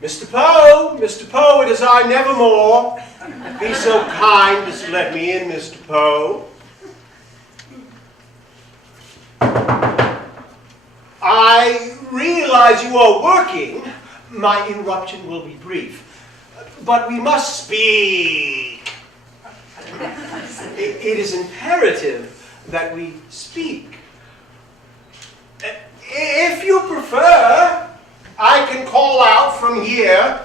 Mr. Poe, it is I, Nevermore. Be so kind as to let me in, Mr. Poe. I realize you are working. My interruption will be brief. But we must speak. It is imperative that we speak. If you prefer, I can call out from here.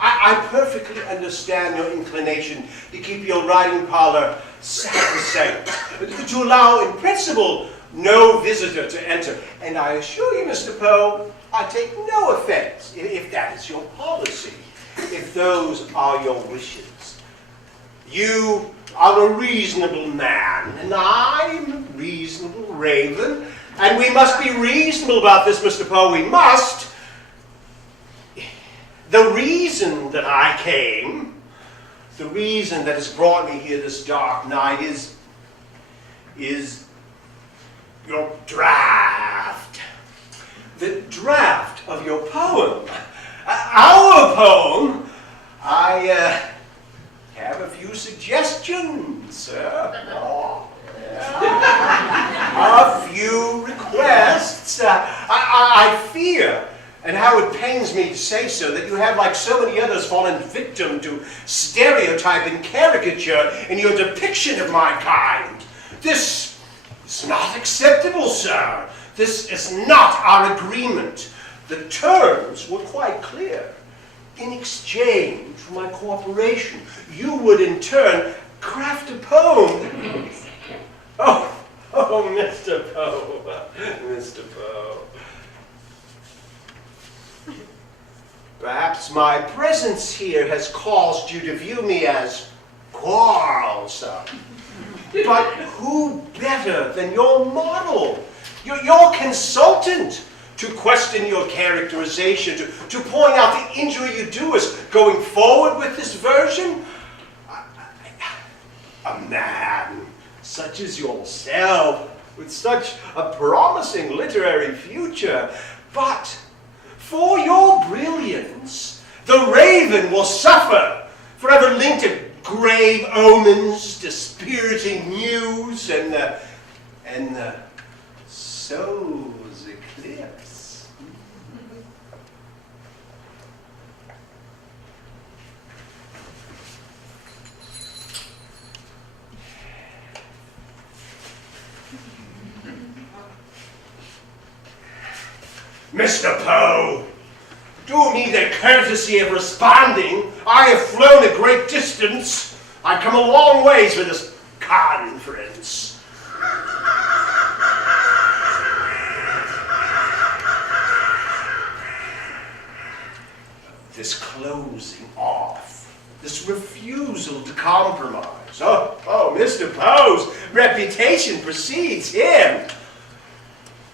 I perfectly understand your inclination to keep your writing parlor sacrosanct, to allow, in principle, no visitor to enter. And I assure you, Mr. Poe, I take no offense if that is your policy, if those are your wishes. You are a reasonable man, and I'm a reasonable raven, and we must be reasonable about this, Mr. Poe, we must. The reason that I came, the reason that has brought me here this dark night is your draft. The draft of your poem. Our poem. I have a few suggestions, sir. A few requests. I fear, and how it pains me to say so, that you have, like so many others, fallen victim to stereotype and caricature in your depiction of my kind. This is not acceptable, sir. This is not our agreement. The terms were quite clear. In exchange for my cooperation, you would in turn craft a poem. Oh, Mr. Poe, Mr. Poe. Perhaps my presence here has caused you to view me as quarrelsome. But who better than your model, your consultant, to question your characterization, to point out the injury you do us going forward with this version? A man such as yourself, with such a promising literary future, but for your brilliance, the raven will suffer, forever linked to grave omens, dispiriting news, and the soul's eclipse. Mr. Poe, do me the courtesy of responding. I have flown a great distance. I've come a long ways for this conference. This closing off, this refusal to compromise. Oh, Mr. Poe's reputation precedes him.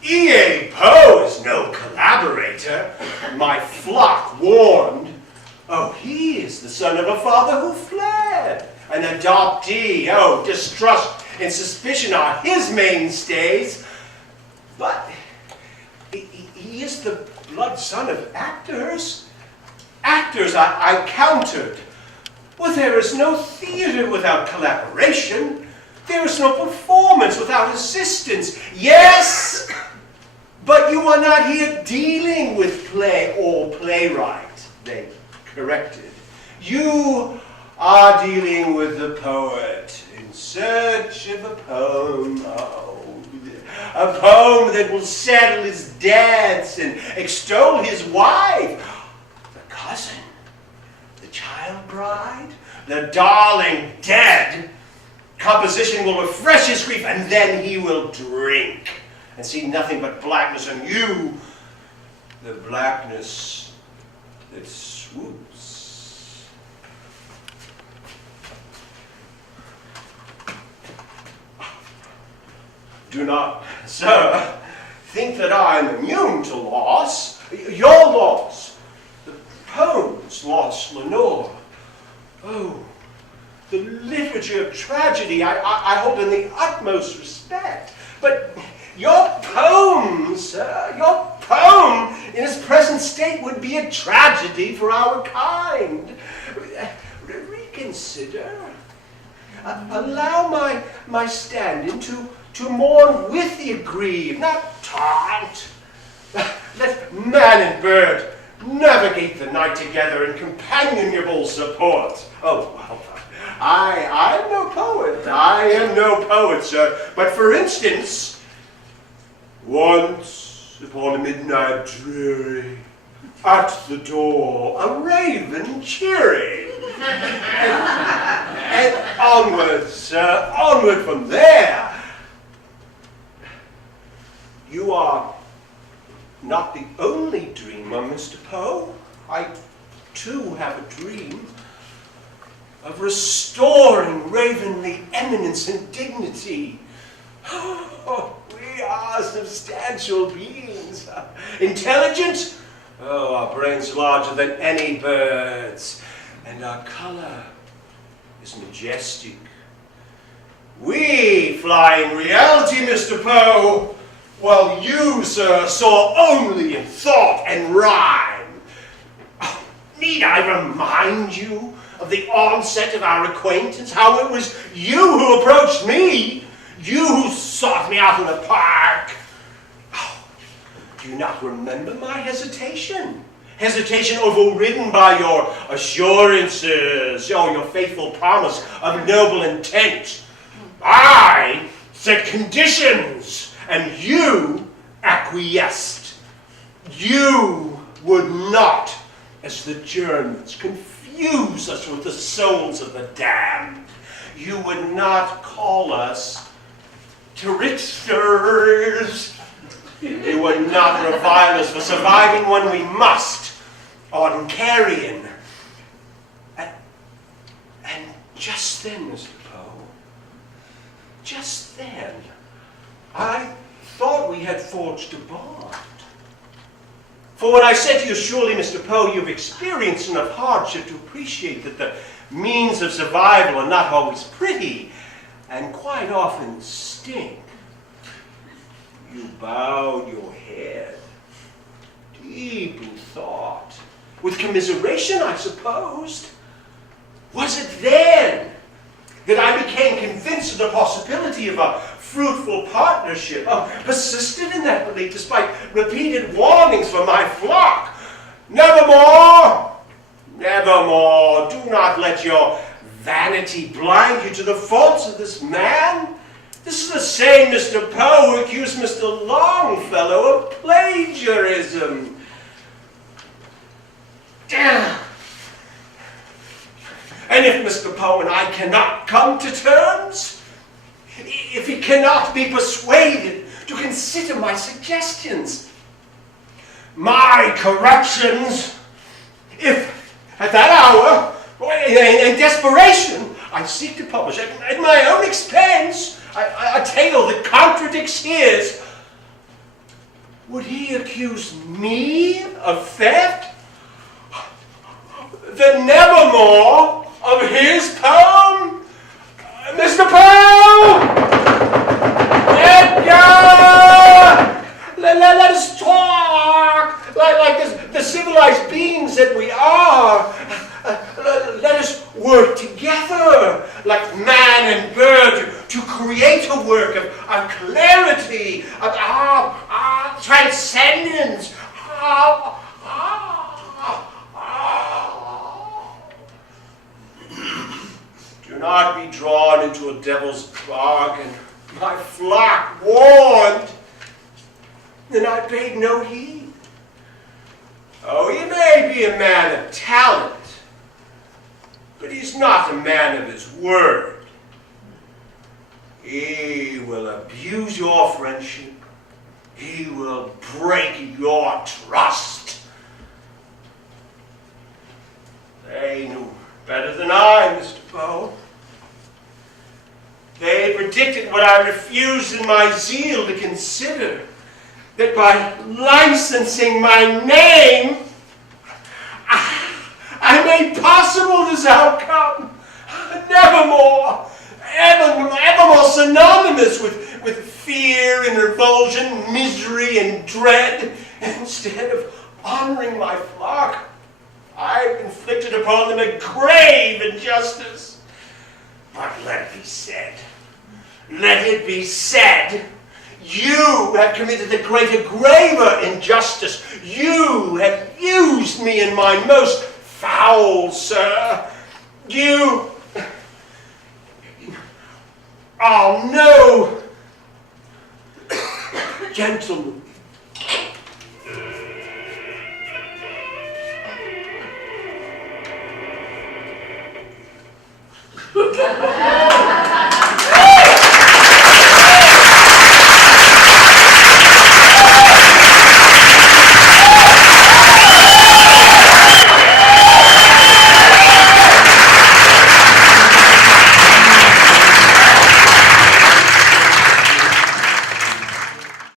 E.A. Poe is no collaborator. My flock warned. Oh, he is the son of a father who fled. An adoptee. Oh, distrust and suspicion are his mainstays. But he is the blood son of actors. Actors I countered. Well, there is no theater without collaboration. There is no performance without assistance. Yes, but you are not here dealing with play or playwright, they corrected. You are dealing with the poet in search of a poem. Oh, a poem that will settle his debts and extol his wife. The cousin, the child bride, the darling dead. Composition will refresh his grief, and then he will drink and see nothing but blackness, and you, the blackness that swoops. Do not, sir, think that I am immune to loss. Your loss, the poem's loss, Lenore. Oh, the literature of tragedy I hold in the utmost respect. But your poem, sir, your poem in its present state be a tragedy for our kind. Reconsider. Allow my stand-in to mourn with the aggrieved, not taunt. Let man and bird navigate the night together in companionable support. Oh, well, I am no poet. I am no poet, sir. But for instance, once upon a midnight dreary, at the door a raven cheery. And onward, sir, onward from there. You are not the only dreamer, Mr. Poe. I, too, have a dream of restoring ravenly eminence and dignity. Oh, we are substantial beings. Intelligent? Oh, our brains larger than any bird's. And our color is majestic. We fly in reality, Mr. Poe, while you, sir, soar only in thought and rhyme. Oh, need I remind you of the onset of our acquaintance, how it was you who approached me, you who sought me out in the park? Oh, do you not remember my hesitation? Hesitation overridden by your assurances, oh, your faithful promise of noble intent. I set conditions, and you acquiesced. You would not, as the Germans, confuse us with the souls of the damned. You would not call us tricksters. You would not revile us for surviving when we must, on carrion. And just then, Mr. Poe, just then, I thought we had forged a bond. For when I said to you, surely, Mr. Poe, you've experienced enough hardship to appreciate that the means of survival are not always pretty, and quite often stink. You bowed your head, deep in thought, with commiseration, I supposed. Was it then that I became convinced of the possibility of a fruitful partnership, persisted in that belief despite repeated warnings from my flock? Nevermore, nevermore, do not let your vanity blind you to the faults of this man. This is the same Mr. Poe who accused Mr. Longfellow of plagiarism. Damn. And if Mr. Poe and I cannot come to terms, if he cannot be persuaded to consider my suggestions, my corrections, if at that hour, in desperation, I seek to publish at my own expense a tale that contradicts his, would he accuse me of theft? The Nevermore of his poem? Mr. Poe! Edgar! Let us talk like the civilized beings that we are. Let us work together like man and bird to create a work of clarity, of transcendence. Do not be drawn into a devil's bargain. My flock warned, and I paid no heed. Oh, he may be a man of talent, but he's not a man of his word. He will abuse your friendship. He will break your trust. They knew better than I, Mr. Poe. They predicted what I refused in my zeal to consider, that by licensing my name, I made possible this outcome. Nevermore, evermore synonymous with fear and revulsion, misery and dread, instead of honoring my flock, I've inflicted upon them a grave injustice. But let it be said, you have committed a greater, graver injustice. You have used me in my most foul, sir. You... Oh, no! Gentlemen.